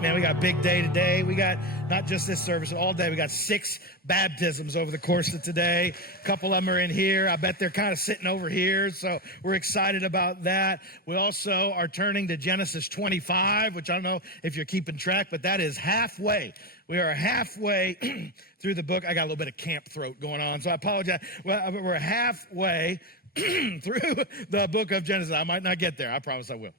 Man, we got a big day today. We got not just this service, all day. We got 6 baptisms over the course of today. A couple of them are in here. I bet they're kind of sitting over here, so we're excited about that. We also are turning to Genesis 25, which I don't know if you're keeping track, but that is halfway. We are halfway through the book. I got a little bit of camp throat going on, so I apologize. Well, we're halfway through the book of Genesis. I might not get there. I promise I will.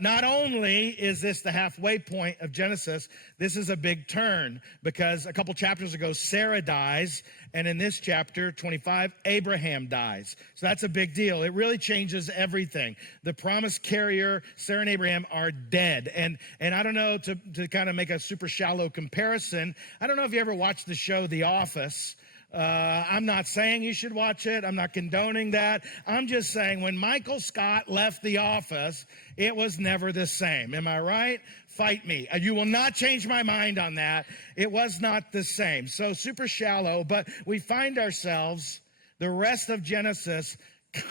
Not only is this the halfway point of Genesis, this is a big turn because a couple chapters ago, Sarah dies, and in this chapter, 25, Abraham dies. So that's a big deal. It really changes everything. The promise carrier, Sarah and Abraham, are dead. And I don't know, to kind of make a super shallow comparison, I don't know if you ever watched the show The Office. I'm not saying you should watch it. I'm not condoning that. I'm just saying when Michael Scott left The Office, it was never the same. Am I right? Fight me. You will not change my mind on that. It was not the same. So super shallow, but we find ourselves, the rest of Genesis,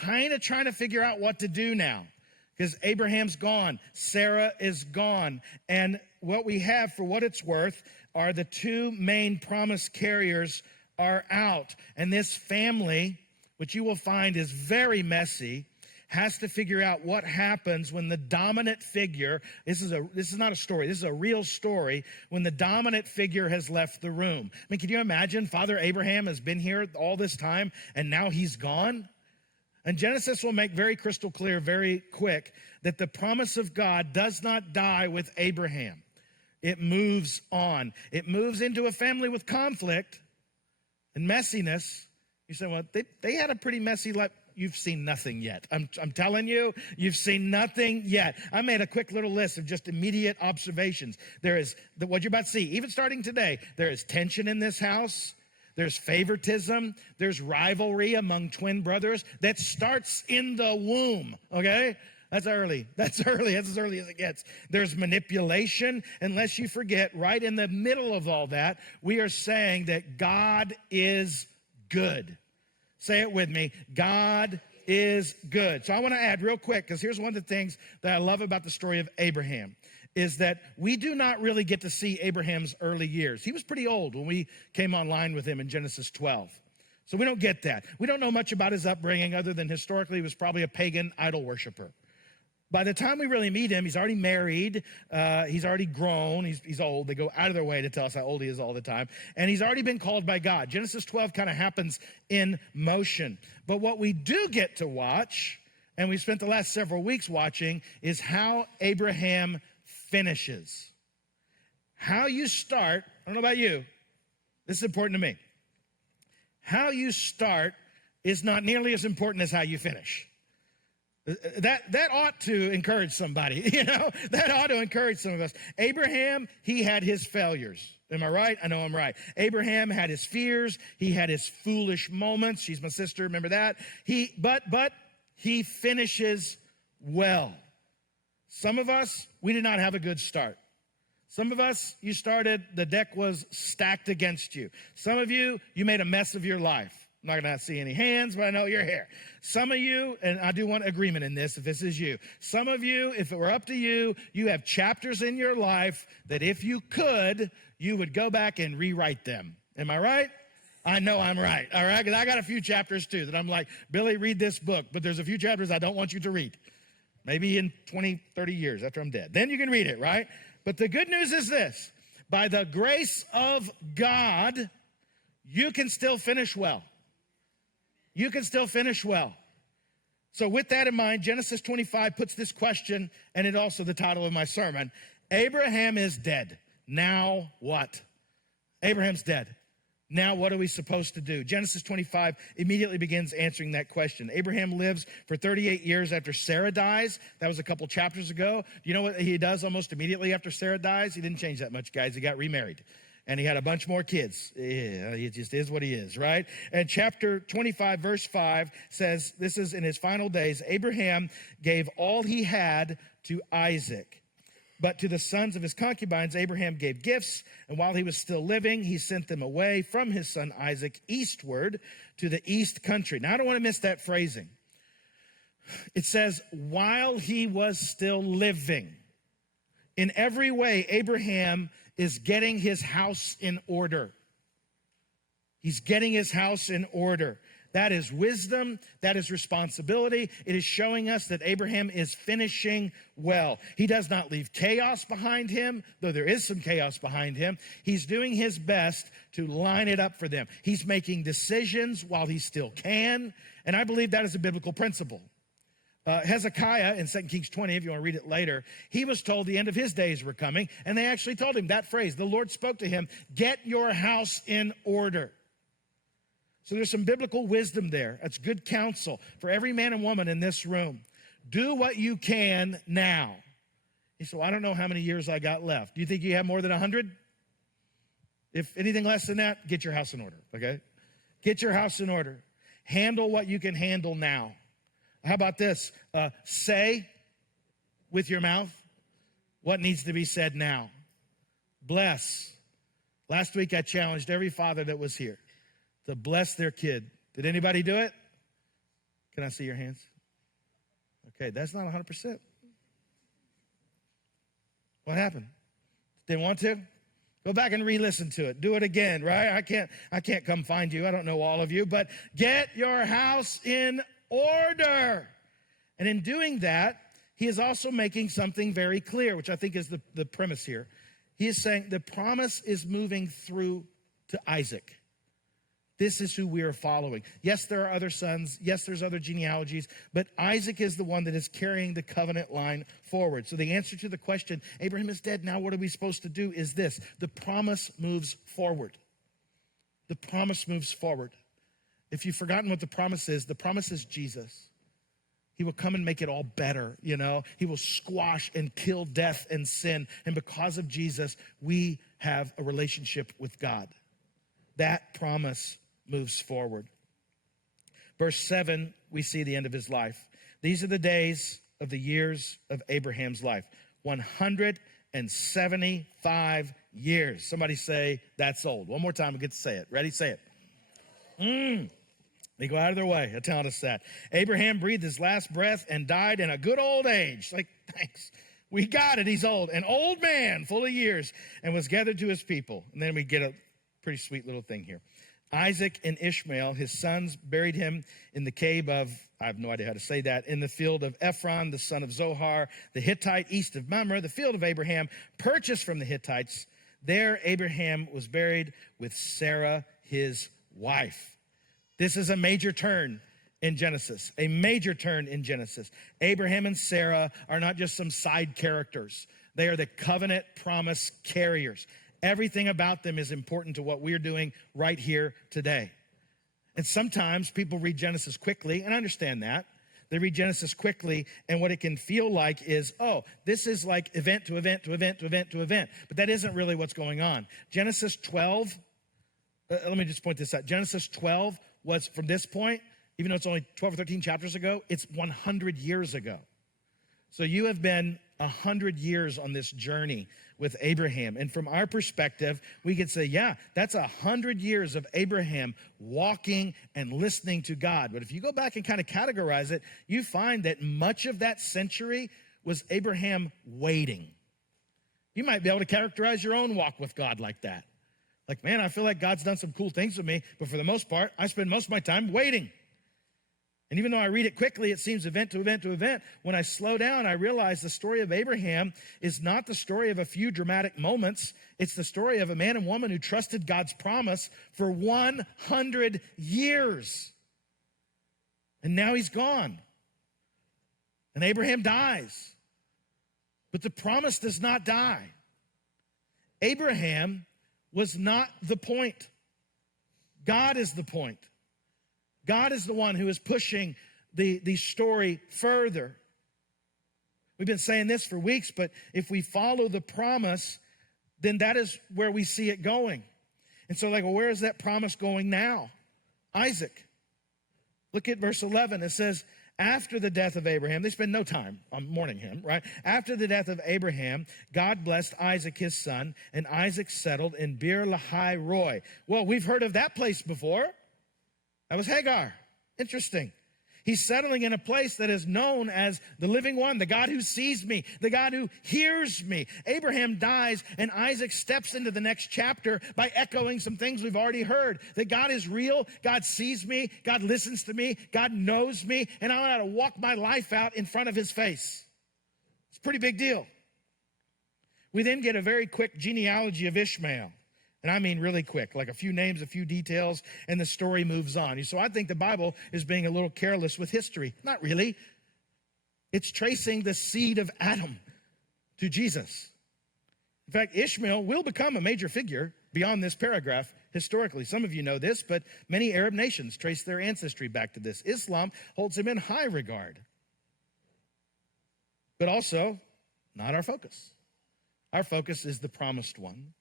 kind of trying to figure out what to do now. Because Abraham's gone. Sarah is gone. And what we have, for what it's worth, are the 2 main promise carriers are out. And this family, which you will find is very messy, has to figure out what happens when the dominant figure, this is not a story, this is a real story, when the dominant figure has left the room. I mean, can you imagine Father Abraham has been here all this time and now he's gone? And Genesis will make very crystal clear, very quick, that the promise of God does not die with Abraham. It moves on. It moves into a family with conflict and messiness. You say, well, they had a pretty messy life. You've seen nothing yet. I'm telling you, you've seen nothing yet. I made a quick little list of just immediate observations. There is, what you're about to see, even starting today, there is tension in this house. There's favoritism. There's rivalry among twin brothers that starts in the womb, okay? That's early. That's early. That's as early as it gets. There's manipulation. Unless you forget, right in the middle of all that, we are saying that God is good. Say it with me. God is good. So I want to add real quick, because here's one of the things that I love about the story of Abraham, is that we do not really get to see Abraham's early years. He was pretty old when we came online with him in Genesis 12. So we don't get that. We don't know much about his upbringing other than historically he was probably a pagan idol worshiper. By the time we really meet him, he's already married, he's already grown, he's old. They go out of their way to tell us how old he is all the time. And he's already been called by God. Genesis 12 kind of happens in motion. But what we do get to watch, and we spent the last several weeks watching, is how Abraham finishes. How you start, I don't know about you, this is important to me. How you start is not nearly as important as how you finish. That ought to encourage somebody, that ought to encourage some of us. Abraham, he had his failures. Am I right? I know I'm right. Abraham had his fears. He had his foolish moments. She's my sister, remember that? But he finishes well. Some of us, we did not have a good start. Some of us, you started, the deck was stacked against you. Some of you, you made a mess of your life. I'm not going to see any hands, but I know you're here. Some of you, and I do want agreement in this if this is you. Some of you, if it were up to you, you have chapters in your life that if you could, you would go back and rewrite them. Am I right? I know I'm right, all right? Because I got a few chapters too that I'm like, Billy, read this book, but there's a few chapters I don't want you to read. Maybe in 20, 30 years after I'm dead. Then you can read it, right? But the good news is this. By the grace of God, you can still finish well. You can still finish well. So with that in mind, Genesis 25 puts this question, and it also the title of my sermon. Abraham is dead. Now what? Abraham's dead. Now what are we supposed to do? Genesis 25 immediately begins answering that question. Abraham lives for 38 years after Sarah dies. That was a couple chapters ago. Do you know what he does almost immediately after Sarah dies? He didn't change that much, guys. He got remarried. And he had a bunch more kids. Yeah, he just is what he is, right? And chapter 25, verse 5 says, this is in his final days, Abraham gave all he had to Isaac. But to the sons of his concubines, Abraham gave gifts. And while he was still living, he sent them away from his son Isaac eastward to the east country. Now, I don't want to miss that phrasing. It says, while he was still living. In every way, Abraham is getting his house in order. He's getting his house in order. That is wisdom. That is responsibility. It is showing us that Abraham is finishing well. He does not leave chaos behind him, though there is some chaos behind him. He's doing his best to line it up for them. He's making decisions while he still can, and I believe that is a biblical principle. Hezekiah in 2 Kings 20, if you want to read it later, he was told the end of his days were coming, and they actually told him that phrase. The Lord spoke to him, "Get your house in order." So there's some biblical wisdom there. That's good counsel for every man and woman in this room. Do what you can now. You say, well, I don't know how many years I got left. Do you think you have more than 100? If anything less than that, get your house in order, okay? Get your house in order. Handle what you can handle now. How about this? Say with your mouth what needs to be said now. Bless. Last week I challenged every father that was here to bless their kid. Did anybody do it? Can I see your hands? Okay, that's not 100%. What happened? Didn't want to? Go back and re-listen to it. Do it again, right? I can't come find you. I don't know all of you, but get your house in order. And in doing that, he is also making something very clear, which I think is the premise here. He is saying the promise is moving through to Isaac. This is who we are following. Yes, there are other sons. Yes, there's other genealogies. But Isaac is the one that is carrying the covenant line forward. So the answer to the question, Abraham is dead, now what are we supposed to do, is this. The promise moves forward. The promise moves forward. If you've forgotten what the promise is Jesus. He will come and make it all better, you know. He will squash and kill death and sin. And because of Jesus, we have a relationship with God. That promise moves forward. Verse 7, we see the end of his life. These are the days of the years of Abraham's life. 175 years. Somebody say, that's old. One more time, we get to say it. Ready? Say it. They go out of their way to tell us that. Abraham breathed his last breath and died in a good old age. Like, thanks. We got it. He's old. An old man, full of years, and was gathered to his people. And then we get a pretty sweet little thing here. Isaac and Ishmael, his sons, buried him in the cave of, I have no idea how to say that, in the field of Ephron, the son of Zohar, the Hittite, east of Mamre, the field of Abraham, purchased from the Hittites. There Abraham was buried with Sarah, his wife. This is a major turn in Genesis, a major turn in Genesis. Abraham and Sarah are not just some side characters. They are the covenant promise carriers. Everything about them is important to what we're doing right here today. And sometimes people read Genesis quickly, and I understand that. They read Genesis quickly, and what it can feel like is, oh, this is like event to event to event to event to event. But that isn't really what's going on. Genesis 12, let me just point this out. Genesis 12 was, from this point, even though it's only 12 or 13 chapters ago, it's 100 years ago. So you have been 100 years on this journey with Abraham. And from our perspective, we could say, yeah, that's 100 years of Abraham walking and listening to God. But if you go back and kind of categorize it, you find that much of that century was Abraham waiting. You might be able to characterize your own walk with God like that. Like, man, I feel like God's done some cool things with me, but for the most part, I spend most of my time waiting. And even though I read it quickly, it seems event to event to event. When I slow down, I realize the story of Abraham is not the story of a few dramatic moments. It's the story of a man and woman who trusted God's promise for 100 years. And now he's gone. And Abraham dies. But the promise does not die. Abraham was not the point. God is the point. God is the one who is pushing the story further. We've been saying this for weeks, but if we follow the promise, then that is where we see it going. And so, well, where is that promise going now? Isaac. Look at verse 11. It says, after the death of Abraham, they spend no time on mourning him, right? After the death of Abraham, God blessed Isaac, his son, and Isaac settled in Beer Lahai Roi. Well, we've heard of that place before. That was Hagar. Interesting. He's settling in a place that is known as the living one, the God who sees me, the God who hears me. Abraham dies, and Isaac steps into the next chapter by echoing some things we've already heard. That God is real, God sees me, God listens to me, God knows me, and I know how to walk my life out in front of his face. It's a pretty big deal. We then get a very quick genealogy of Ishmael. And I mean really quick, like a few names, a few details, and the story moves on. So I think the Bible is being a little careless with history. Not really. It's tracing the seed of Adam to Jesus. In fact, Ishmael will become a major figure beyond this paragraph historically. Some of you know this, but many Arab nations trace their ancestry back to this. Islam holds him in high regard. But also, not our focus. Our focus is the promised one.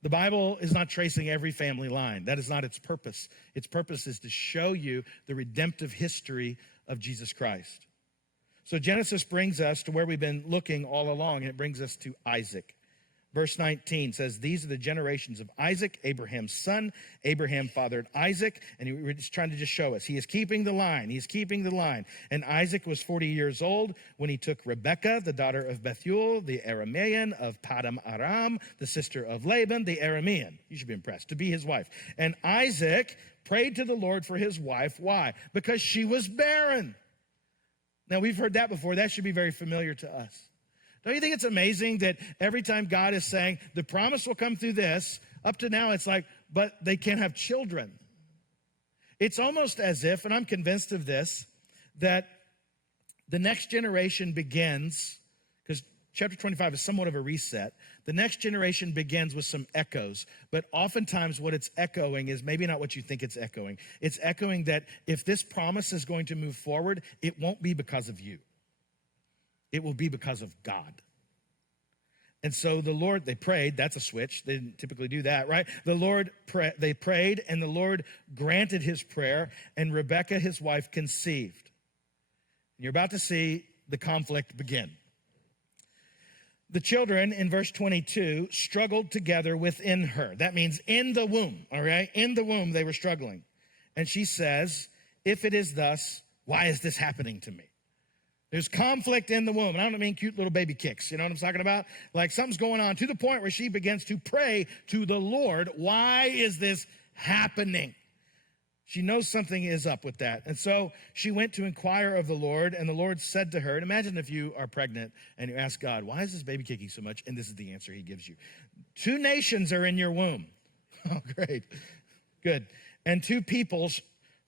The Bible is not tracing every family line. That is not its purpose. Its purpose is to show you the redemptive history of Jesus Christ. So Genesis brings us to where we've been looking all along, and it brings us to Isaac. Verse 19 says, these are the generations of Isaac, Abraham's son. Abraham fathered Isaac, and we're just trying to show us. He is keeping the line. He's keeping the line. And Isaac was 40 years old when he took Rebekah, the daughter of Bethuel, the Aramean of Paddan Aram, the sister of Laban, the Aramean. You should be impressed, to be his wife. And Isaac prayed to the Lord for his wife. Why? Because she was barren. Now, we've heard that before. That should be very familiar to us. Don't you think it's amazing that every time God is saying, the promise will come through this, up to now it's like, but they can't have children. It's almost as if, and I'm convinced of this, that the next generation begins, because chapter 25 is somewhat of a reset, the next generation begins with some echoes, but oftentimes what it's echoing is maybe not what you think it's echoing. It's echoing that if this promise is going to move forward, it won't be because of you. It will be because of God. And so the Lord, they prayed. That's a switch. They didn't typically do that, right? They prayed, and the Lord granted his prayer, and Rebekah, his wife, conceived. And you're about to see the conflict begin. The children, in verse 22, struggled together within her. That means in the womb, all right? In the womb, they were struggling. And she says, if it is thus, why is this happening to me? There's conflict in the womb. And I don't mean cute little baby kicks. You know what I'm talking about? Like something's going on to the point where she begins to pray to the Lord. Why is this happening? She knows something is up with that. And so she went to inquire of the Lord, and the Lord said to her, and imagine if you are pregnant and you ask God, why is this baby kicking so much? And this is the answer he gives you. 2 nations are in your womb. Oh, great. Good. And 2 peoples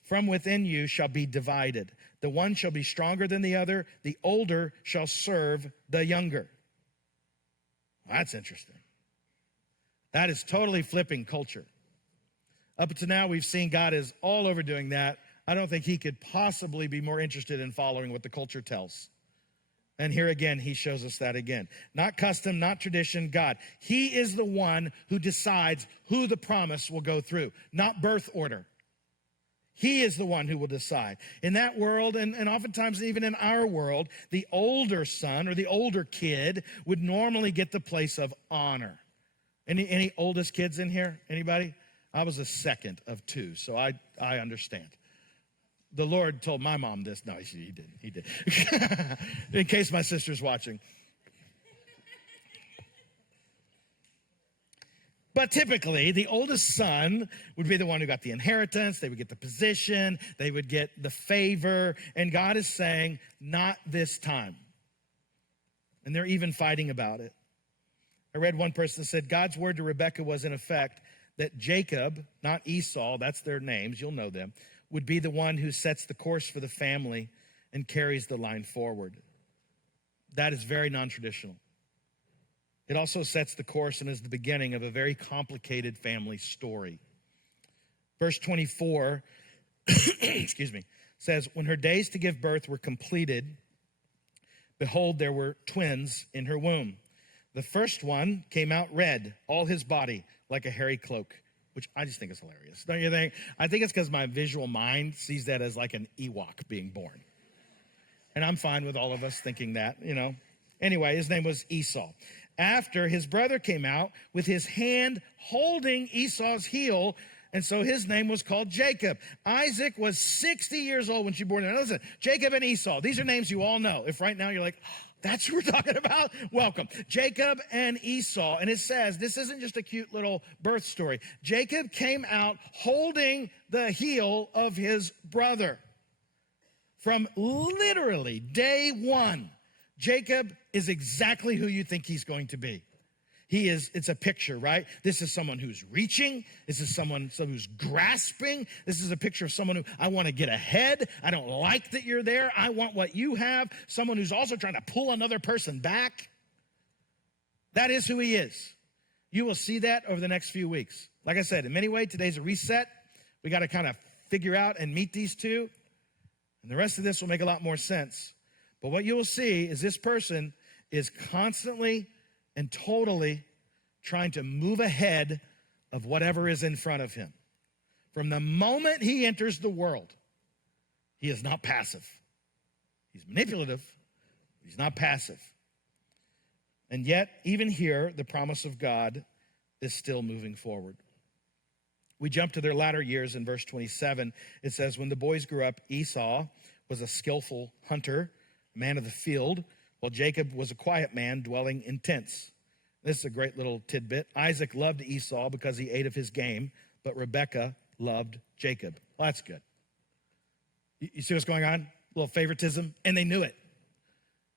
from within you shall be divided. The one shall be stronger than the other. The older shall serve the younger. Well, that's interesting. That is totally flipping culture. Up to now, we've seen God is all over doing that. I don't think he could possibly be more interested in following what the culture tells. And here again, he shows us that again. Not custom, not tradition, God. He is the one who decides who the promise will go through, not birth order. He is the one who will decide. In that world, and oftentimes even in our world, the older son or the older kid would normally get the place of honor. Any oldest kids in here? Anybody? I was the second of 2, so I understand. The Lord told my mom this. No, he didn't. He did. In case my sister's watching. But typically, the oldest son would be the one who got the inheritance. They would get the position. They would get the favor. And God is saying, not this time. And they're even fighting about it. I read one person said, God's word to Rebekah was in effect that Jacob, not Esau, that's their names, you'll know them, would be the one who sets the course for the family and carries the line forward. That is very non-traditional. It also sets the course and is the beginning of a very complicated family story. Verse 24, excuse me, says, when her days to give birth were completed, behold, there were twins in her womb. The first one came out red, all his body, like a hairy cloak, which I just think is hilarious. Don't you think? I think it's because my visual mind sees that as like an Ewok being born. And I'm fine with all of us thinking that, you know. Anyway, his name was Esau. After his brother came out with his hand holding Esau's heel, And so his name was called Jacob. Isaac was 60 years old when she bore him. Now listen, Jacob and Esau, these are names you all know. If right now you're like, oh, that's who we're talking about, welcome. Jacob and Esau. And it says, this isn't just a cute little birth story. Jacob came out holding the heel of his brother. From literally day one, Jacob is exactly who you think he's going to be. It's a picture, right? This is someone who's reaching. This is someone who's grasping. This is a picture of someone who, I want to get ahead. I don't like that you're there. I want what you have. Someone who's also trying to pull another person back. That is who he is. You will see that over the next few weeks. Like I said, in many ways, today's a reset. We got to kind of figure out and meet these two. And the rest of this will make a lot more sense. But what you will see is this person is constantly and totally trying to move ahead of whatever is in front of him. From the moment he enters the world, he is not passive. He's manipulative, but he's not passive. And yet, even here, the promise of God is still moving forward. We jump to their latter years in verse 27. It says, when the boys grew up, Esau was a skillful hunter, man of the field, while Jacob was a quiet man dwelling in tents. This is a great little tidbit. Isaac loved Esau because he ate of his game, but Rebekah loved Jacob. Well, that's good. You see what's going on? A little favoritism, and they knew it.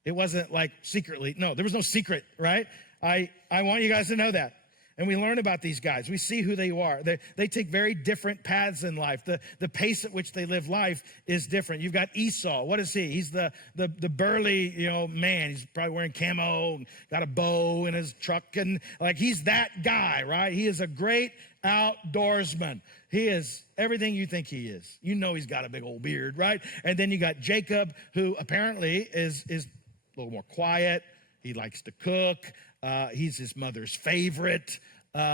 It wasn't like secretly. No, there was no secret, right? I want you guys to know that. And we learn about these guys. We see who they are. They take very different paths in life. The pace at which they live life is different. You've got Esau. What is he? He's the burly, man. He's probably wearing camo, got a bow in his truck, and like he's that guy, right? He is a great outdoorsman. He is everything you think he is. You know he's got a big old beard, right? And then you got Jacob, who apparently is a little more quiet. He likes to cook. He's his mother's favorite.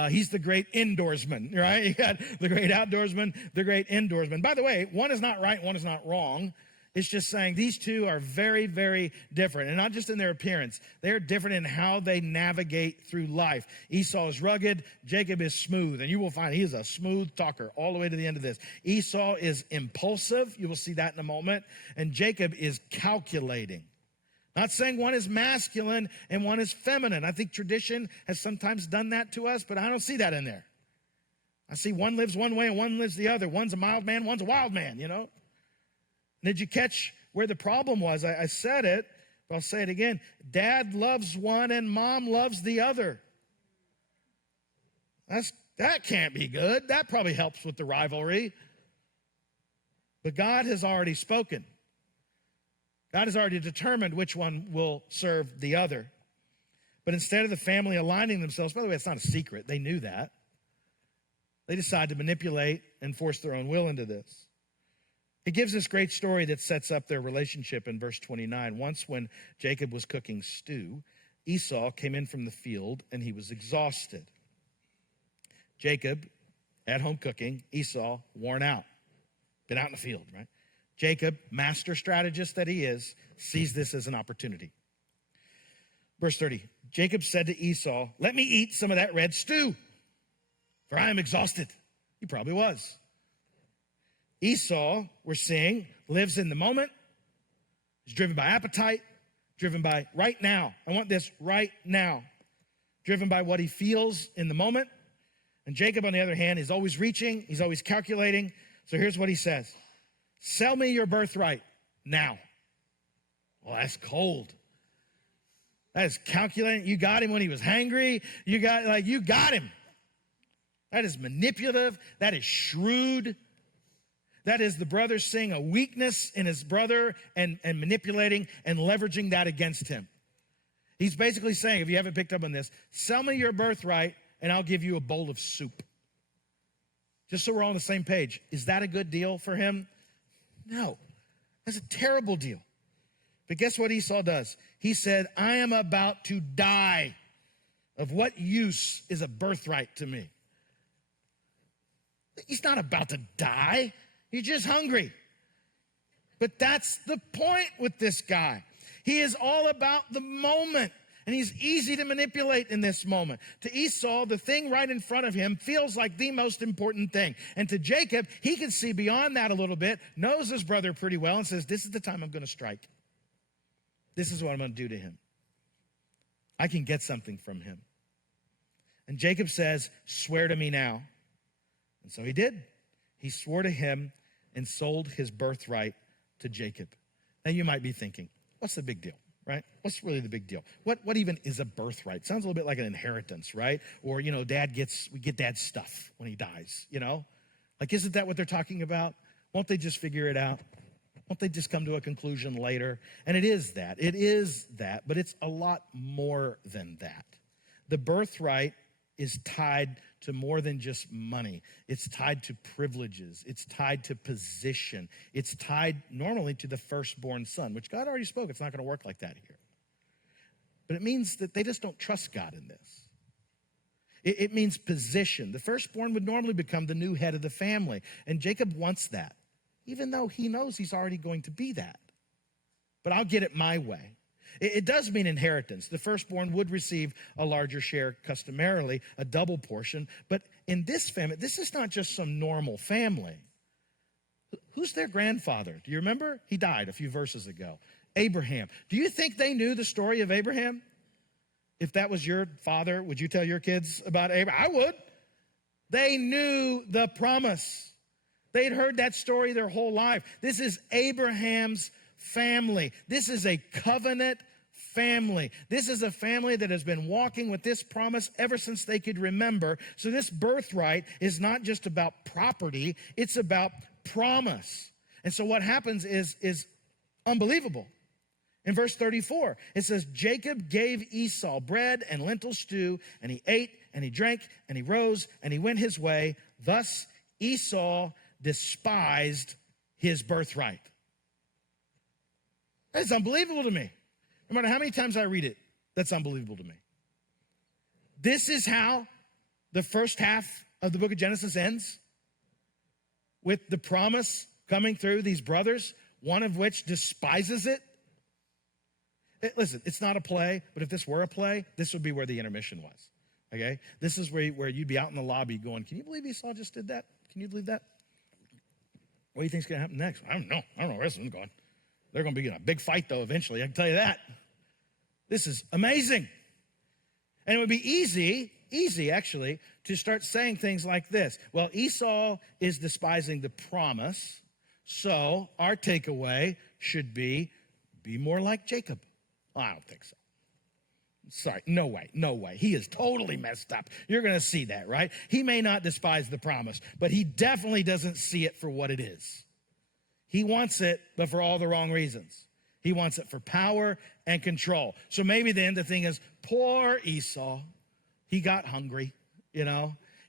He's the great indoorsman, right? You got the great outdoorsman, the great indoorsman. By the way, one is not right, one is not wrong. It's just saying these two are very, very different. And not just in their appearance. They're different in how they navigate through life. Esau is rugged. Jacob is smooth. And you will find he is a smooth talker all the way to the end of this. Esau is impulsive. You will see that in a moment. And Jacob is calculating. Not saying one is masculine and one is feminine. I think tradition has sometimes done that to us, but I don't see that in there. I see one lives one way and one lives the other. One's a mild man, one's a wild man, Did you catch where the problem was? I said it, but I'll say it again. Dad loves one and mom loves the other. That can't be good. That probably helps with the rivalry. But God has already spoken. God has already determined which one will serve the other. But instead of the family aligning themselves, by the way, it's not a secret. They knew that. They decided to manipulate and force their own will into this. It gives this great story that sets up their relationship in verse 29. Once when Jacob was cooking stew, Esau came in from the field and he was exhausted. Jacob, at home cooking, Esau, worn out. Been out in the field, right? Jacob, master strategist that he is, sees this as an opportunity. Verse 30, Jacob said to Esau, let me eat some of that red stew, for I am exhausted. He probably was. Esau, we're seeing, lives in the moment. He's driven by appetite, driven by right now. I want this right now. Driven by what he feels in the moment. And Jacob, on the other hand, is always reaching. He's always calculating. So here's what he says. Sell me your birthright now. Well, that's cold. That is calculating. You got him when he was hangry. You got him. That is manipulative. That is shrewd. That is the brother seeing a weakness in his brother and manipulating and leveraging that against him. He's basically saying, if you haven't picked up on this, sell me your birthright and I'll give you a bowl of soup. Just so we're all on the same page. Is that a good deal for him? No, that's a terrible deal. But guess what Esau does? He said, I am about to die. Of what use is a birthright to me? He's not about to die. He's just hungry. But that's the point with this guy. He is all about the moment. And he's easy to manipulate in this moment. To Esau, the thing right in front of him feels like the most important thing. And to Jacob, he can see beyond that a little bit, knows his brother pretty well, and says, this is the time I'm going to strike. This is what I'm going to do to him. I can get something from him. And Jacob says, swear to me now. And so he did. He swore to him and sold his birthright to Jacob. Now you might be thinking, what's the big deal, right? What's really the big deal? What even is a birthright? Sounds a little bit like an inheritance, right? Or, we get dad's stuff when he dies, Like, isn't that what they're talking about? Won't they just figure it out? Won't they just come to a conclusion later? And it is that, but it's a lot more than that. The birthright is tied to more than just money. It's tied to privileges. It's tied to position. It's tied normally to the firstborn son, which God already spoke. It's not going to work like that here. But it means that they just don't trust God in this. It means position. The firstborn would normally become the new head of the family, and Jacob wants that, even though he knows he's already going to be that. But I'll get it my way. It does mean inheritance. The firstborn would receive a larger share customarily, a double portion. But in this family, this is not just some normal family. Who's their grandfather? Do you remember? He died a few verses ago. Abraham. Do you think they knew the story of Abraham? If that was your father, would you tell your kids about Abraham? I would. They knew the promise. They'd heard that story their whole life. This is Abraham's family. This is a covenant family. This is a family that has been walking with this promise ever since they could remember. So this birthright is not just about property, it's about promise. And so what happens is unbelievable. In verse 34, it says, Jacob gave Esau bread and lentil stew, and he ate, and he drank, and he rose, and he went his way. Thus Esau despised his birthright. That's unbelievable to me. No matter how many times I read it, that's unbelievable to me. This is how the first half of the book of Genesis ends, with the promise coming through these brothers, one of which despises it. Listen, it's not a play, but if this were a play, this would be where the intermission was, okay? This is where you'd be out in the lobby going, can you believe Esau just did that? Can you believe that? What do you think's going to happen next? I don't know where this one's going. They're going to be in a big fight, though, eventually. I can tell you that. This is amazing. And it would be easy, actually, to start saying things like this. Well, Esau is despising the promise, so our takeaway should be more like Jacob. Well, I don't think so. Sorry, no way. He is totally messed up. You're going to see that, right? He may not despise the promise, but he definitely doesn't see it for what it is. He wants it, but for all the wrong reasons. He wants it for power and control. So maybe then the thing is, poor Esau, he got hungry,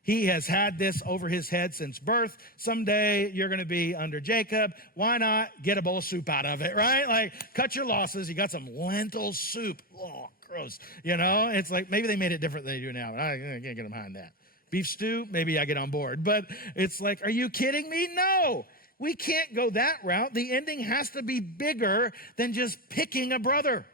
He has had this over his head since birth. Someday you're going to be under Jacob. Why not get a bowl of soup out of it, right? Like, cut your losses. You got some lentil soup. Oh, gross. It's like maybe they made it different than they do now. I can't get behind that. Beef stew, maybe I get on board. But it's like, are you kidding me? No. We can't go that route. The ending has to be bigger than just picking a brother.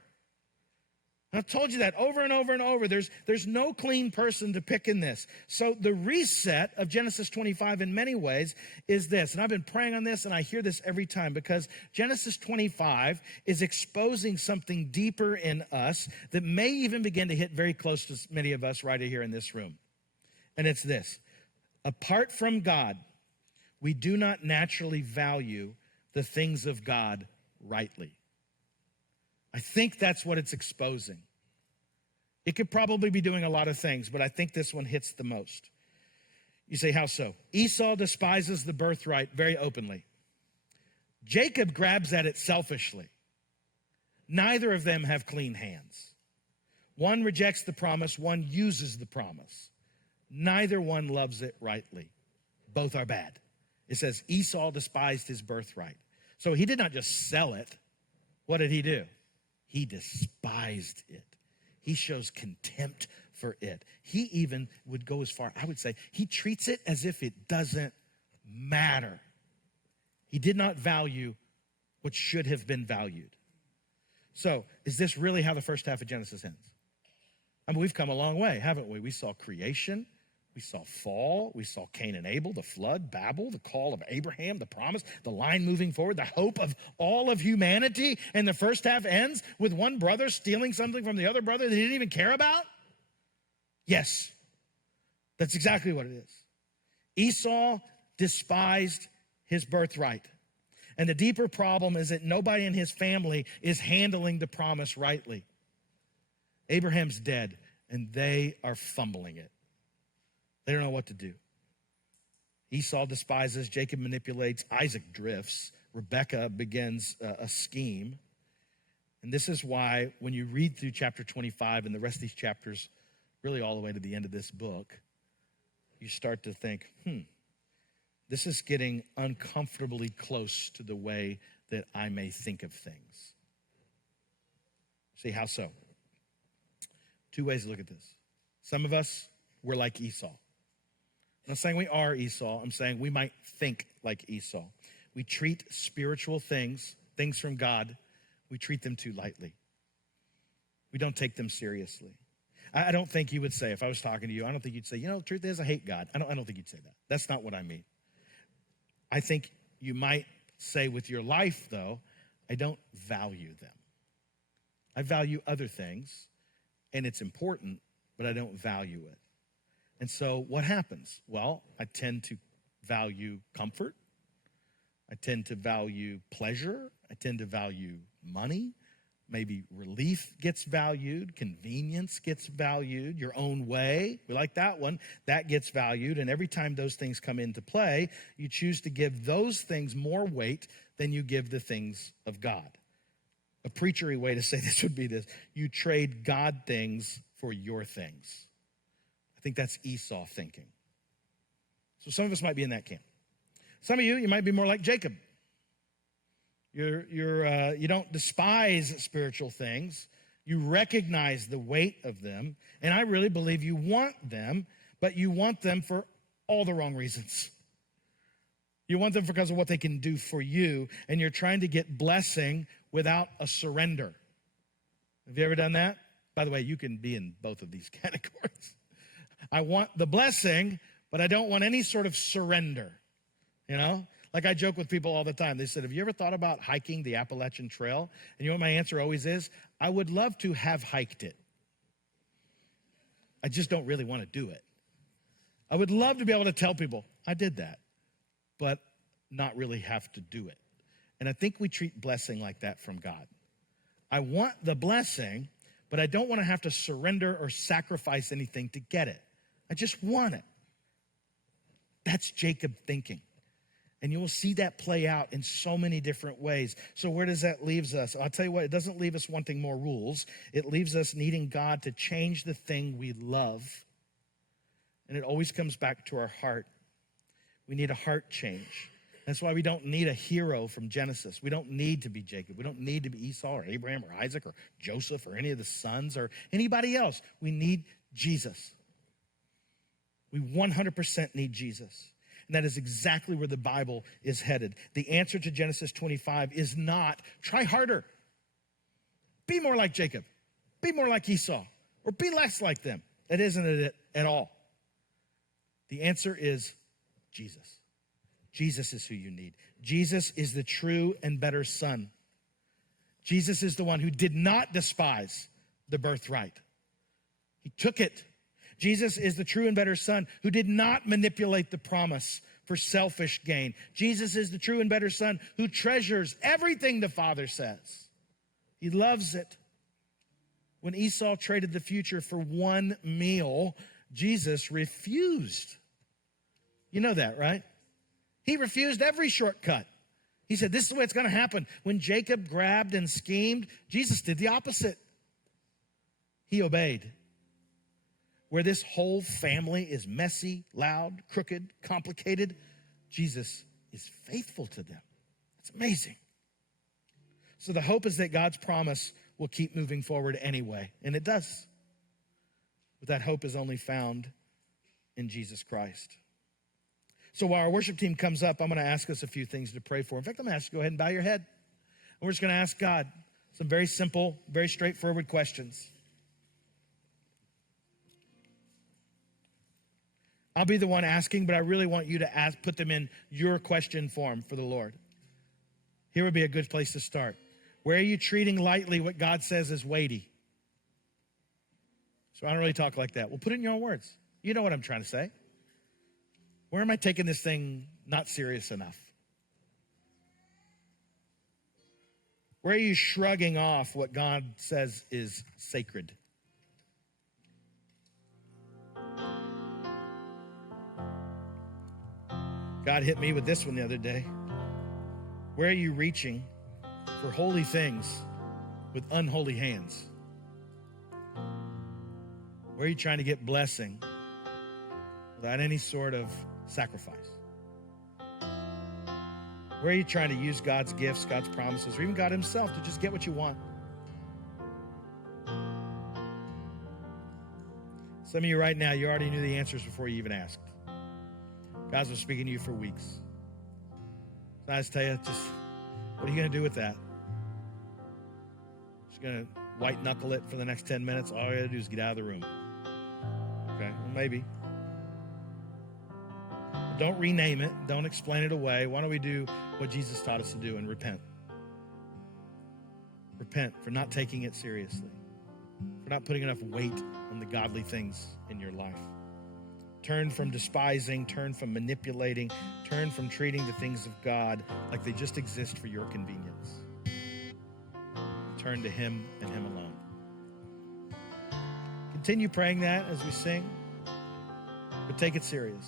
I've told you that over and over and over. There's no clean person to pick in this. So the reset of Genesis 25 in many ways is this. And I've been praying on this, and I hear this every time, because Genesis 25 is exposing something deeper in us that may even begin to hit very close to many of us right here in this room. And it's this. Apart from God, we do not naturally value the things of God rightly. I think that's what it's exposing. It could probably be doing a lot of things, but I think this one hits the most. You say, how so? Esau despises the birthright very openly. Jacob grabs at it selfishly. Neither of them have clean hands. One rejects the promise, one uses the promise. Neither one loves it rightly. Both are bad. It says Esau despised his birthright. So he did not just sell it. What did he do? He despised it. He shows contempt for it. He even would go as far, I would say, he treats it as if it doesn't matter. He did not value what should have been valued. So, is this really how the first half of Genesis ends? I mean, we've come a long way, haven't we? We saw creation. We saw fall. We saw Cain and Abel, the flood, Babel, the call of Abraham, the promise, the line moving forward, the hope of all of humanity. And the first half ends with one brother stealing something from the other brother that he didn't even care about? Yes, that's exactly what it is. Esau despised his birthright. And the deeper problem is that nobody in his family is handling the promise rightly. Abraham's dead, and they are fumbling it. They don't know what to do. Esau despises, Jacob manipulates, Isaac drifts, Rebekah begins a scheme. And this is why when you read through chapter 25 and the rest of these chapters, really all the way to the end of this book, you start to think, this is getting uncomfortably close to the way that I may think of things. See, how so? Two ways to look at this. Some of us, we're like Esau. I'm not saying we are Esau. I'm saying we might think like Esau. We treat spiritual things from God, we treat them too lightly. We don't take them seriously. I don't think you would say, if I was talking to you, I don't think you'd say, the truth is I hate God. I don't think you'd say that. That's not what I mean. I think you might say with your life, though, I don't value them. I value other things, and it's important, but I don't value it. And so what happens? Well, I tend to value comfort. I tend to value pleasure. I tend to value money. Maybe relief gets valued. Convenience gets valued. Your own way. We like that one. That gets valued. And every time those things come into play, you choose to give those things more weight than you give the things of God. A preachery way to say this would be this. You trade God things for your things. I think that's Esau thinking. So some of us might be in that camp. Some of you might be more like Jacob. You don't despise spiritual things. You recognize the weight of them. And I really believe you want them, but you want them for all the wrong reasons. You want them because of what they can do for you, and you're trying to get blessing without a surrender. Have you ever done that? By the way, you can be in both of these categories. I want the blessing, but I don't want any sort of surrender, Like I joke with people all the time. They said, have you ever thought about hiking the Appalachian Trail? And you know what my answer always is? I would love to have hiked it. I just don't really want to do it. I would love to be able to tell people, I did that, but not really have to do it. And I think we treat blessing like that from God. I want the blessing, but I don't want to have to surrender or sacrifice anything to get it. I just want it. That's Jacob thinking. And you will see that play out in so many different ways. So where does that leave us? I'll tell you what, it doesn't leave us wanting more rules. It leaves us needing God to change the thing we love. And it always comes back to our heart. We need a heart change. That's why we don't need a hero from Genesis. We don't need to be Jacob. We don't need to be Esau or Abraham or Isaac or Joseph or any of the sons or anybody else. We need Jesus. We 100% need Jesus. And that is exactly where the Bible is headed. The answer to Genesis 25 is not try harder. Be more like Jacob. Be more like Esau. Or be less like them. That isn't it at all. The answer is Jesus. Jesus is who you need. Jesus is the true and better son. Jesus is the one who did not despise the birthright. He took it. Jesus is the true and better son who did not manipulate the promise for selfish gain. Jesus is the true and better son who treasures everything the Father says. He loves it. When Esau traded the future for one meal, Jesus refused. You know that, right? He refused every shortcut. He said, this is the way it's going to happen. When Jacob grabbed and schemed, Jesus did the opposite. He obeyed. Where this whole family is messy, loud, crooked, complicated, Jesus is faithful to them. It's amazing. So the hope is that God's promise will keep moving forward anyway, and it does. But that hope is only found in Jesus Christ. So while our worship team comes up, I'm going to ask us a few things to pray for. In fact, I'm going to ask you to go ahead and bow your head. And we're just going to ask God some very simple, very straightforward questions. I'll be the one asking, but I really want you to put them in your question form for the Lord. Here would be a good place to start. Where are you treating lightly what God says is weighty? So I don't really talk like that. Well, put it in your own words. You know what I'm trying to say. Where am I taking this thing not serious enough? Where are you shrugging off what God says is sacred? God hit me with this one the other day. Where are you reaching for holy things with unholy hands? Where are you trying to get blessing without any sort of sacrifice? Where are you trying to use God's gifts, God's promises, or even God himself to just get what you want? Some of you right now, you already knew the answers before you even asked. God's been speaking to you for weeks. So I just tell you, what are you going to do with that? Just going to white knuckle it for the next 10 minutes? All you got to do is get out of the room. Okay, well, maybe. But don't rename it. Don't explain it away. Why don't we do what Jesus taught us to do and repent? Repent for not taking it seriously, for not putting enough weight on the godly things in your life. Turn from despising, turn from manipulating, turn from treating the things of God like they just exist for your convenience. Turn to him and him alone. Continue praying that as we sing, but take it serious.